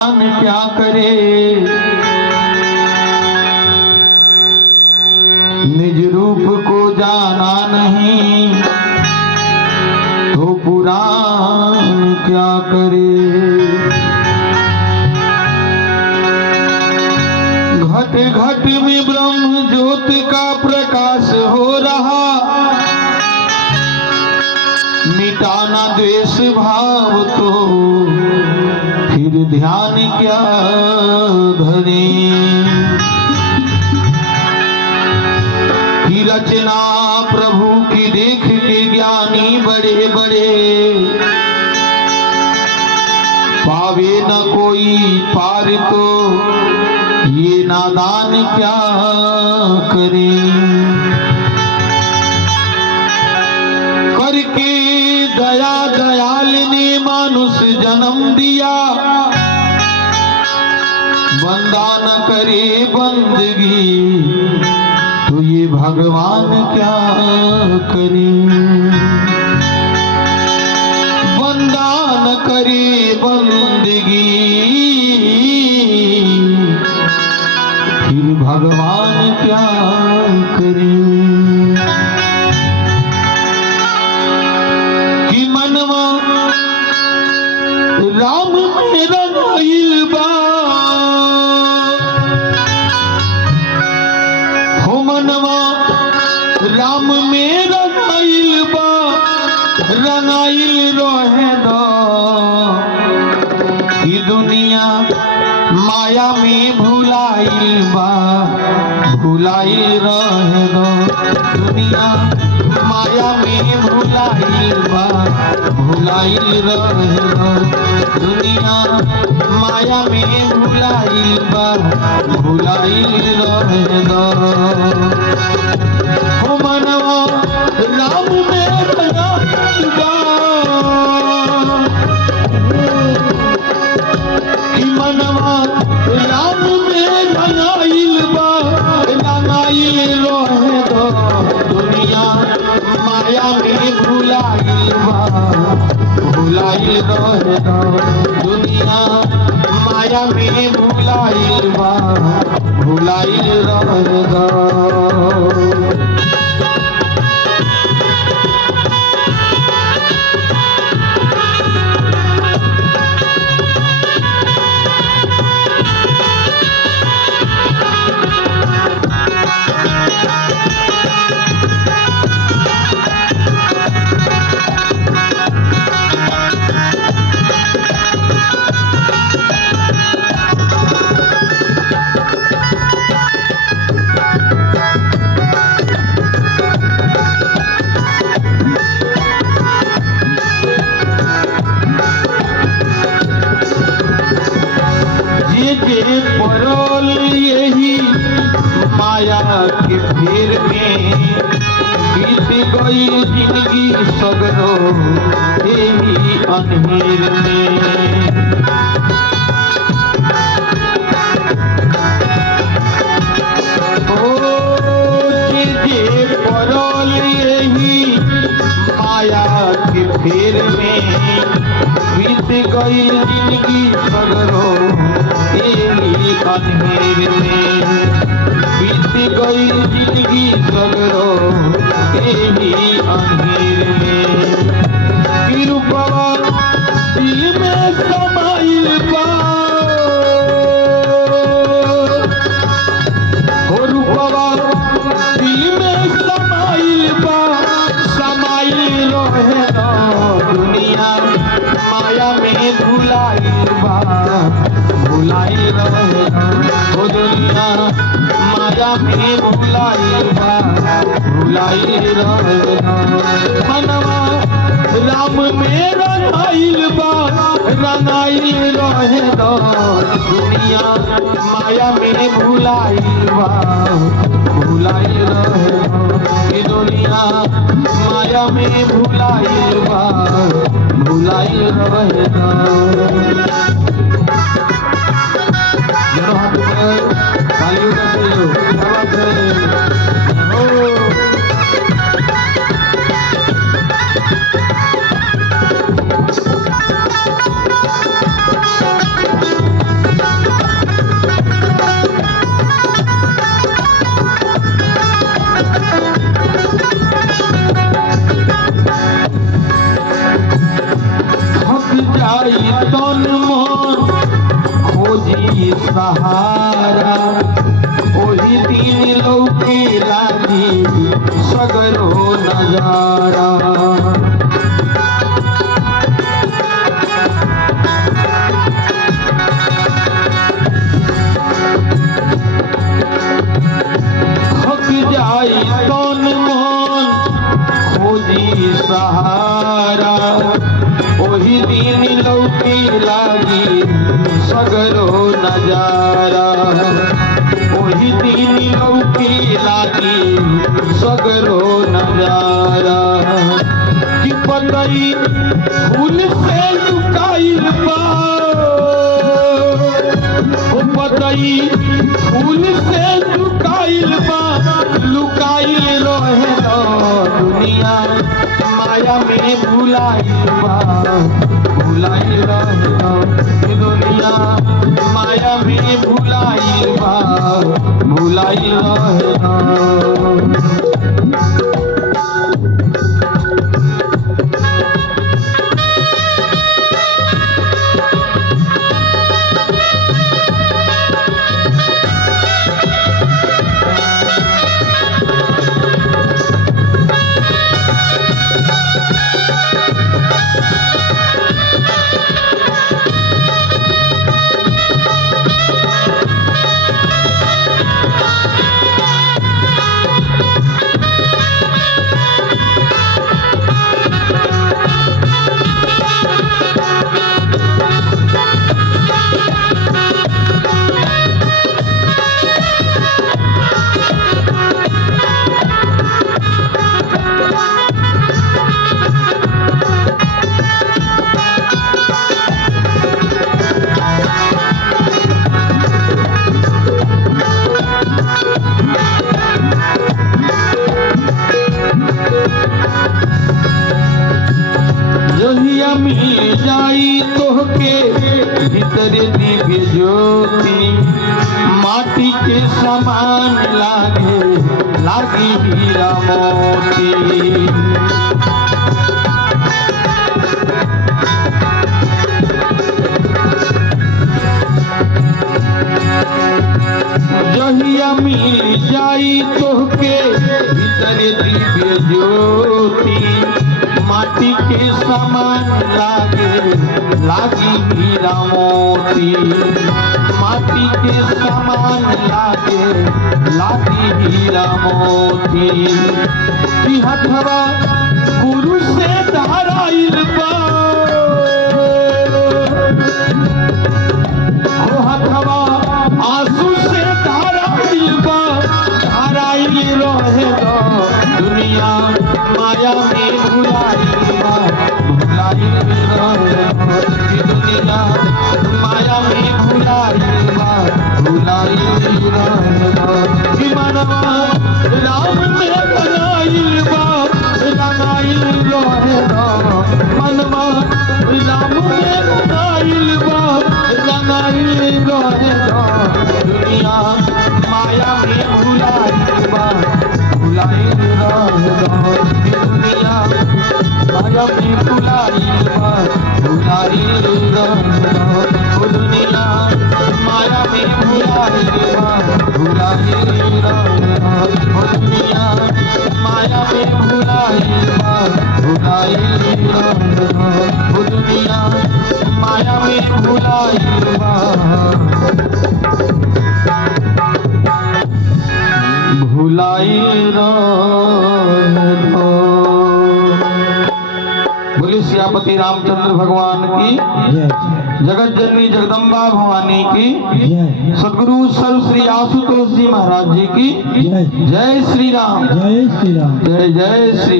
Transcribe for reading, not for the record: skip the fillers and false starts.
क्या करे, निज रूप को जाना नहीं तो पुराण क्या करे। घट घट में ब्रह्म ज्योत का प्रकाश हो रहा, मिटाना द्वेष भाव तो फिर ध्यान क्या धरे। की रचना प्रभु की देख के ज्ञानी बड़े बड़े, पावे न कोई पार तो ये नादान क्या करे। करके दया दयाल ने मानुष जन्म दिया, बंदा न करे बंदगी तो ये भगवान क्या करे। बंदा न करे बंदगी फिर भगवान क्या करे। कि मनवा राम में रंगाइल बा, हो मनवा राम में रंगाइल बा, रंगाइल रहे दो। कि दुनिया माया में भुलाइल बा, भुलाइल रहे दो। दुनिया माया में भुलाइल बा, भुलाइल रहे दो। दुनिया माया में भुलाइल बा, भुलाइल रहे दो। हो मनवा राम में रंगाइल बा, कि मनवा राम में रंगाइल बा, रंगाइल रहे दो। दुनिया माया में भुलाइल बा, भुलाइल रहे दो। दुनिया माया में भुलाइल बा, भुलाइल रहे दो। परोल यही माया के फेर में, बीत गई जिंदगी सगरो यही अंधेर में। ओ जे परोल यही माया के फेर में, बीत गई जिंदगी सगरो यही अंधेर में। बीत गई जिंदगी सगरो यही अंधेर में। कि रूपवा दिल में समाइल बा, हो रूपवा दिल में समाइल बा, समाइल रहे दो। दुनिया माया में भुलाइल बा, भुलाइल रहे दो। दुनिया माया में भुलाइल बा, भुलाइल रहे दो। मनवा राम में रंगाइल बा, रंगाइल रहे दो। दुनिया माया में भुलाइल बा, भुलाइल रहे दो। ये दुनिया माया में भुलाइल बा, भुलाइल रहे दो। तालियों का सहयोग, क्या बात है। खोजी सहारा ओही दिन लौके लागी सगरो नजारा। थक जाई तन मन खोजी सहारा ओही दिन लौके लागी सगरो नजारा ओही दिन लौके लागी सगरो नजारा। कि पतई फूल से लुकाइल बा ओ पतई फूल से लुकाइल बा लुकाइल रहे दुनिया माया में भुलाइल बा भुलाइल रहे दुनिया माया में भुलाइल बा भुलाइल रहे। जहिया मिल जाई तोहके भीतर दिव्य ज्योति माटी के समान लागी हीरा मोती। जहिया मिल जाई तोहके भीतर दिव्य ज्योति माटी के समान लागी हीरा मोती माटी के समान लागी हीरा मोती। कि हथवा गुरु से धाराइल बा ओ हथवा आंसू से धाराइल बा धाराइल रहे दुनिया माया में भुलाइल बा भुलाइल रहे दुनिया माया में भुलाइल बा भुलाइल रहे। कि मनवा राम में बनाइल बा रंगाइल रहे मनवा राम में बनाइल बा रंगाइल रहे दुनिया माया में भुलाइल बा भुलाइल रहे दुनिया माया में भुलाइल बा भुलाइल रहे दुनिया माया में भुलाइल बा भुलाइल रहे दुनिया माया में भुलाइल बा भुलाइल रहे दुनिया माया में भुलाइल बा भुलाइल रहे। बोले सियापति रामचंद्र भगवान की जगत जननी जगदम्बा भवानी की सदगुरु सर्व श्री आशुतोष जी महाराज जी की जय श्री राम जय श्री राम जय जय श्री